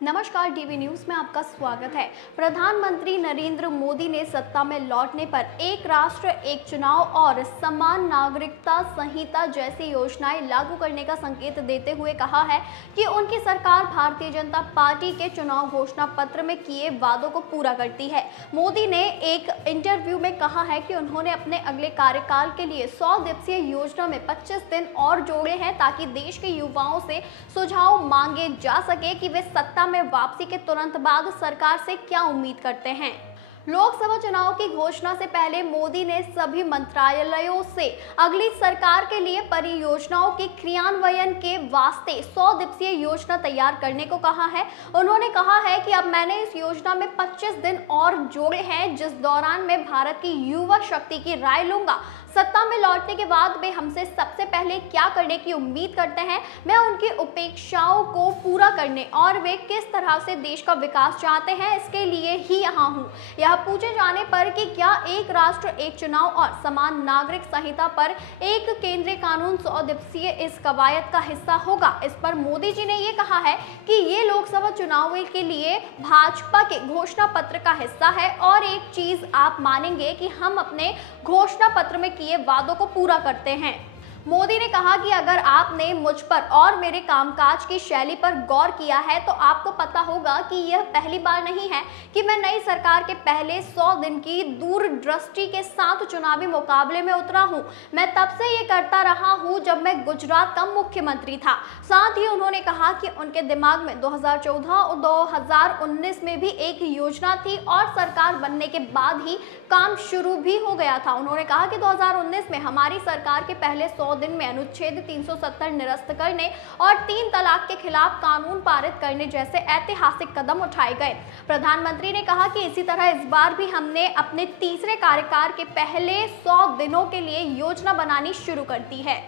नमस्कार, DV news में आपका स्वागत है। प्रधानमंत्री नरेंद्र मोदी ने सत्ता में लौटने पर एक राष्ट्र एक चुनाव और समान नागरिकता संहिता जैसी योजनाएं लागू करने का संकेत देते हुए कहा है कि उनकी सरकार भारतीय जनता पार्टी के चुनाव घोषणा पत्र में किए वादों को पूरा करती है। मोदी ने एक इंटरव्यू में कहा है कि उन्होंने अपने अगले कार्यकाल के लिए 100 दिवसीय योजना में 25 दिन और जोड़े हैं ताकि देश के युवाओं से सुझाव मांगे जा सके कि वे सत्ता में वापसी के तुरंत बाद सरकार से क्या उम्मीद करते हैं। लोकसभा चुनाव की घोषणा से पहले मोदी ने सभी मंत्रालयों से अगली सरकार के लिए परियोजनाओं के क्रियान्वयन के वास्ते 100 दिवसीय योजना तैयार करने को कहा है। उन्होंने कहा है कि अब मैंने इस योजना में 25 दिन और जोड़े हैं जिस दौरान मैं भारत की युवा शक्ति की राय लूंगा। सत्ता में लौटने के बाद वे हमसे सबसे पहले क्या करने की उम्मीद करते हैं, मैं उनकी अपेक्षाओं को पूरा करने और वे किस तरह से देश का विकास चाहते हैं इसके लिए ही यहाँ हूँ। यह पूछे जाने पर कि क्या एक राष्ट्र एक चुनाव और समान नागरिक संहिता पर एक केंद्रीय कानून 100 दिवसीय इस कवायद का हिस्सा होगा, इस पर मोदी जी ने ये कहा है कि ये लोकसभा चुनाव के लिए भाजपा के घोषणा पत्र का हिस्सा है और एक चीज आप मानेंगे कि हम अपने घोषणा पत्र में किए वादों को पूरा करते हैं। मोदी ने कहा कि अगर आपने मुझ पर और मेरे कामकाज की शैली पर गौर किया है तो आपको पता होगा कि यह पहली बार नहीं है कि मैं नई सरकार के पहले 100 दिन की दूरदृष्टि के साथ चुनावी मुकाबले में उतरा हूं। मैं तब से ये करता रहा हूं जब मैं गुजरात का मुख्यमंत्री था। साथ ही उन्होंने कहा कि उनके दिमाग में 2014 और 2019 में भी एक योजना थी और सरकार बनने के बाद ही काम शुरू भी हो गया था। उन्होंने कहा कि 2019 में हमारी सरकार के पहले 100 दिन में अनुच्छेद 370 निरस्त करने और 3 तलाक के खिलाफ कानून पारित करने जैसे ऐतिहासिक कदम उठाए गए। प्रधानमंत्री ने कहा कि इसी तरह इस बार भी हमने अपने तीसरे कार्यकाल के पहले 100 दिनों के लिए योजना बनानी शुरू कर दी है।